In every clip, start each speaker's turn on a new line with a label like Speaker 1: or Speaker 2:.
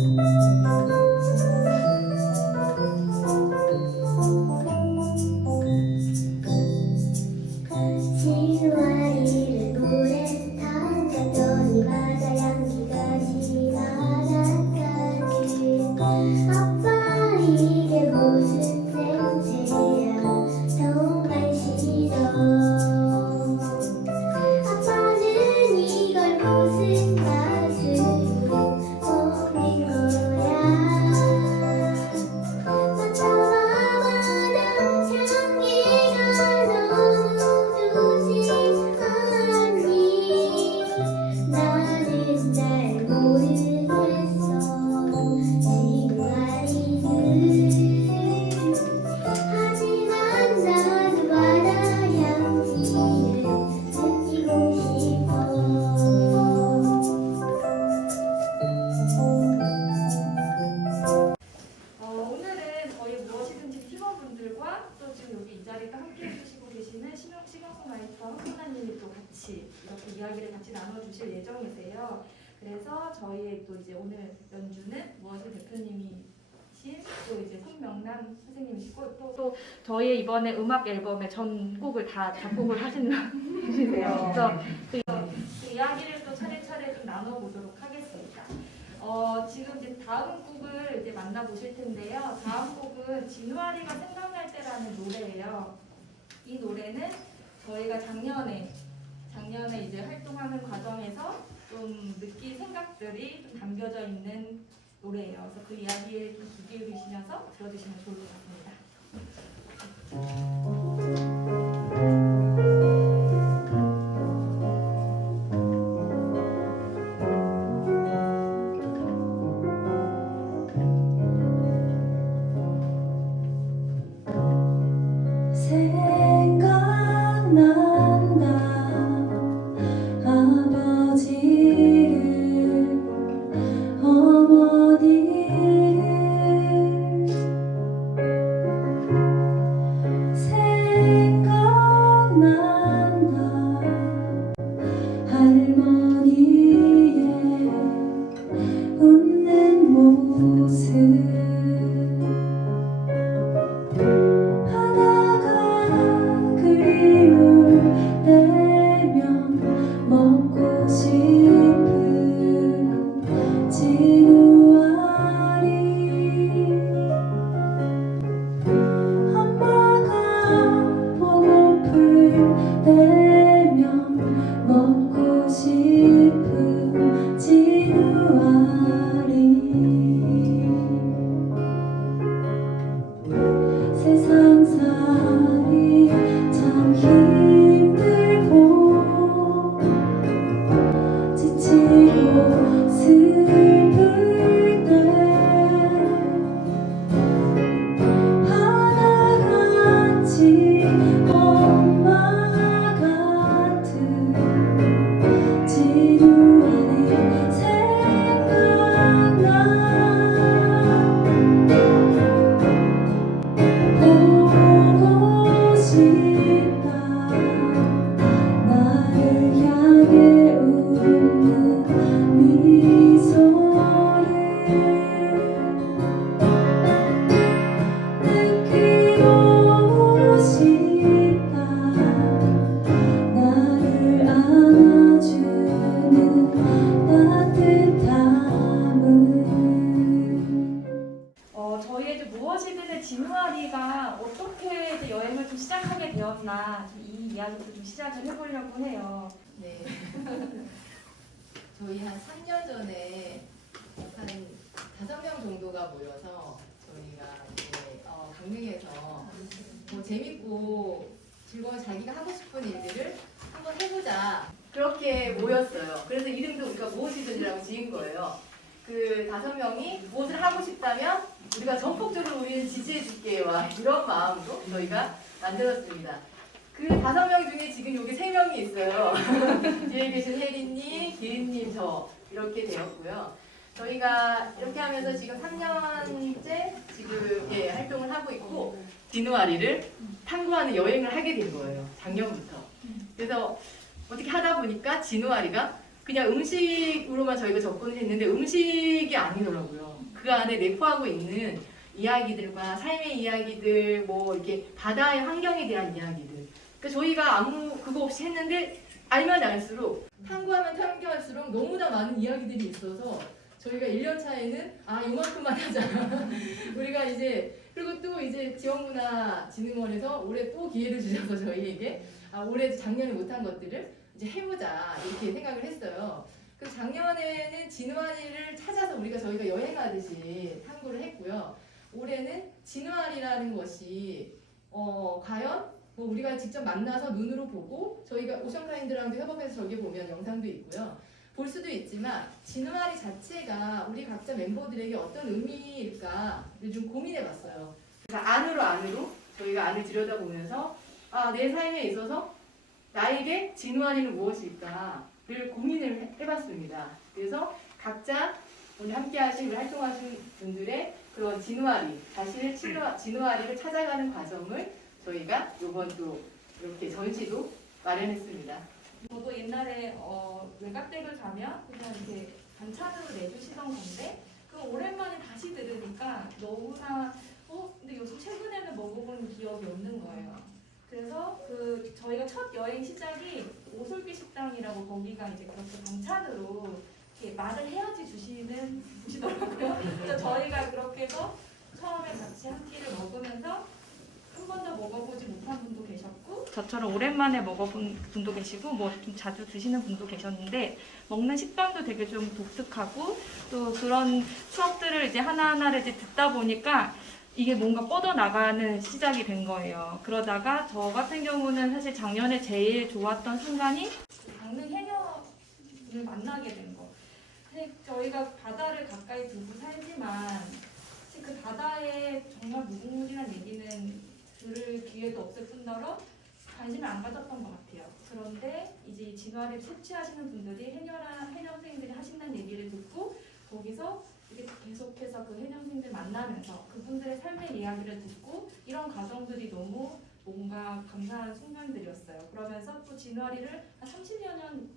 Speaker 1: 지루
Speaker 2: 손명남 선생님이시고 또, 또 저희의 이번에 음악 앨범의 전곡을 다 작곡을 하시는 분이세요. 그래서 또그 이야기를 또 차례차례 좀 나눠보도록 하겠습니다. 어, 지금 이제 다음 곡을 이제 만나보실 텐데요. 다음 곡은 진화리가 생각날 때라는 노래예요. 이 노래는 저희가 작년에 작년에 이제 활동하는 과정에서 좀 느낀 생각들이 좀 담겨져 있는 노래예요. 그래서 그 이야기를 좀귀 기울이시면서 들어주시면 좋을 것 같습니다.
Speaker 3: 생각난다
Speaker 2: 저희의 이제 무엇이든의 진화리가 어떻게 여행을 좀 시작하게 되었나 좀 이 이야기부터 좀 시작을 해보려고 해요.
Speaker 4: 네. 저희 한 3년 전에 한 다섯 명 정도가 모여서 저희가 이제 어, 강릉에서 뭐 재밌고 즐거운 자기가 하고 싶은 일들을 한번 해보자. 그렇게 모였어요. 그래서 이름도 우리가 무엇이든지라고 지은 거예요. 그 다섯 명이 무엇을 하고 싶다면 우리가 전폭적으로 우리는 지지해 줄게요. 이런 마음으로 저희가 만들었습니다. 그 다섯 명 중에 지금 여기 세 명이 있어요. 뒤에 계신 혜리님, 기린님, 저 이렇게 되었고요. 저희가 이렇게 하면서 지금 3년째 지금 예, 활동을 하고 있고 디누아리를 탐구하는 여행을 하게 된 거예요. 작년부터. 그래서 어떻게 하다 보니까 진우아리가 그냥 음식으로만 저희가 접근을 했는데 음식이 아니더라고요. 그 안에 내포하고 있는 이야기들과 삶의 이야기들, 뭐 이렇게 바다의 환경에 대한 이야기들. 그러니까 저희가 아무 그거 없이 했는데 알면 알수록 탐구하면 탐구할수록 너무나 많은 이야기들이 있어서 저희가 1년 차에는 아 요만큼만 하자. 우리가 이제 그리고 또 이제 지역문화진흥원에서 올해 또 기회를 주셔서 저희에게 아 올해 작년에 못한 것들을 이제 해보자 이렇게 생각을 했어요. 그 작년에는 진화리를 찾아서 우리가 저희가 여행하듯이 탐구를 했고요. 올해는 진화리라는 것이 어 과연 뭐 우리가 직접 만나서 눈으로 보고 저희가 오션카인드랑도 협업해서 저기 보면 영상도 있고요. 볼 수도 있지만 진화리 자체가 우리 각자 멤버들에게 어떤 의미일까를 좀 고민해 봤어요. 그래서 안으로 안으로 저희가 안을 들여다보면서 아, 내 삶에 있어서 나에게 진화리는 무엇일까를 고민을 해- 해봤습니다. 그래서 각자 오늘 함께 하신 우리 활동하신 분들의 그런 진화리, 자신의 진화, 진화리를 찾아가는 과정을 저희가 이번 또 이렇게 전시도 마련했습니다.
Speaker 2: 저도 옛날에 어, 외곽댁을 가면 그냥 이렇게 반찬으로 내주시던 건데 그 오랜만에 다시 들으니까 너무나 어 근데 요즘 최근에는 먹어본 기억이 없는 거예요. 그래서 그 저희가 첫 여행 시작이 오솔길 식당이라고 거기가 이제 그렇게 반찬으로 이렇게 말을 해야지 주시는 주시더라고요. 그래서 저희가 그렇게 해서 처음에 같이 한 끼를 먹으면서 한 번도 먹어보지 못한 분도 계셨고 저처럼 오랜만에 먹어본 분도 계시고 뭐 좀 자주 드시는 분도 계셨는데 먹는 식감도 되게 좀 독특하고 또 그런 추억들을 이제 하나하나를 이제 듣다 보니까 이게 뭔가 뻗어나가는 시작이 된 거예요. 그러다가 저 같은 경우는 사실 작년에 제일 좋았던 순간이 강릉 해녀를 만나게 된 거. 저희가 바다를 가까이 두고 살지만 그 바다에 정말 무궁무진한 얘기는 들을 기회도 없을 뿐더러 관심을 안 가졌던 것 같아요. 그런데 이제 이 진화를 채취하시는 분들이 해녀랑 해녀생들이 하신다는 얘기를 듣고 거기서 계속해서 그 해녀생들 만나면서 그분들의 삶의 이야기를 듣고 이런 과정들이 너무 뭔가 감사한 순간들이었어요. 그러면서 또 진화리를 한 30여 년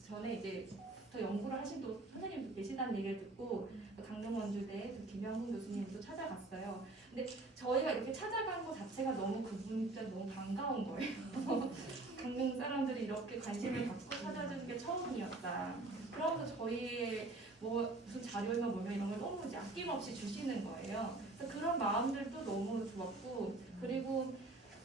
Speaker 2: 전에 이제 더 연구를 하신 또 선생님도 계시다는 얘기를 듣고 그 강릉원주대 그 김영훈 교수님도 찾아갔어요. 근데 저희가 이렇게 찾아간 것 자체가 너무 그분 진짜 너무 반가운 거예요. 강릉 사람들이 이렇게 관심을 갖고 찾아주는 게 처음이었다. 그러면서 저희의 뭐 무슨 자료나 뭐면 이런 걸 너무 아낌없이 주시는 거예요. 그래서 그런 마음들도 너무 좋았고 그리고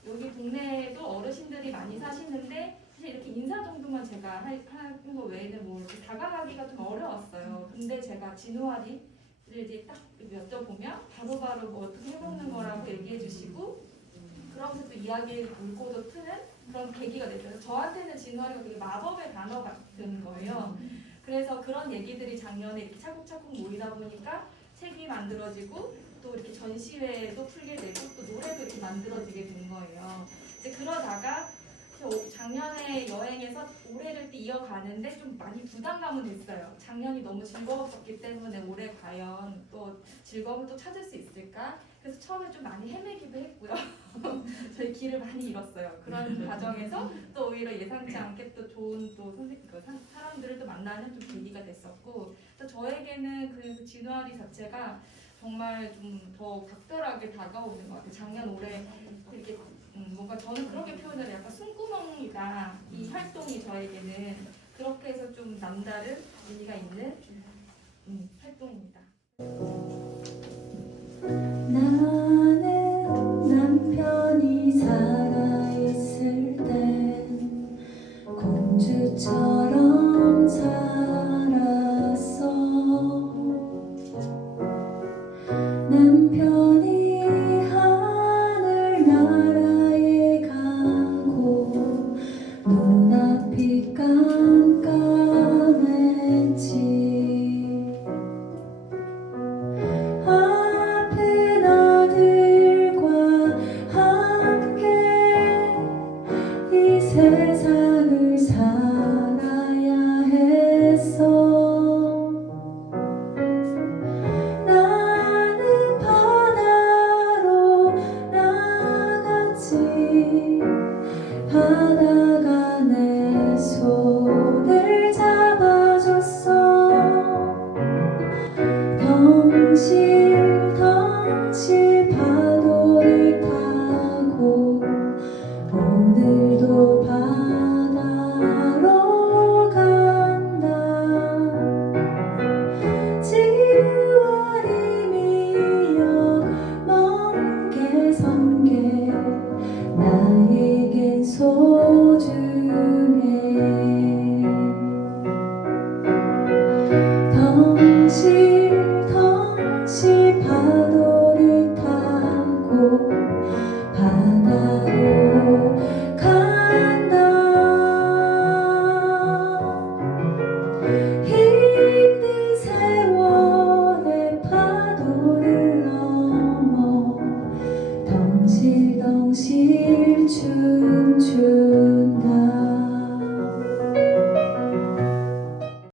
Speaker 2: 여기 동네에도 어르신들이 많이 사시는데 사실 이렇게 인사 정도만 제가 하- 하는 거 외에는 뭐 이렇게 다가가기가 좀 어려웠어요. 근데 제가 진호아리를 이제 딱 여쭤보면 바로바로 뭐 어떻게 해먹는 거라고 얘기해 주시고 그러면서 또 이야기의 물꼬도 트는 그런 계기가 됐어요. 저한테는 진호아리가 되게 마법의 단어 같은 거예요. 그래서 그런 얘기들이 작년에 이렇게 차곡차곡 모이다 보니까 책이 만들어지고 또 이렇게 전시회도 풀게 되고 또 노래도 이렇게 만들어지게 된 거예요. 이제 그러다가 저 작년에 여행에서 올해를 또 이어가는데 좀 많이 부담감은 됐어요. 작년이 너무 즐거웠었기 때문에 올해 과연 또 즐거움을 또 찾을 수 있을까? 그래서 처음에 좀 많이 헤매기도 했고요. 저희 길을 많이 잃었어요. 그런 과정에서 또 오히려 예상치 않게 또 좋은 또 선생 그 사- 사람들을 또 만나는 좀 계기가 됐었고 또 저에게는 그 진화리 자체가 정말 좀 더 각별하게 다가오는 것 같아요. 작년 올해 이렇게 음, 뭔가 저는 그렇게 표현을 해요. 약간 숨구멍이다. 이 활동이 저에게는 그렇게 해서 좀 남다른 의미가 있는 음, 활동입니다.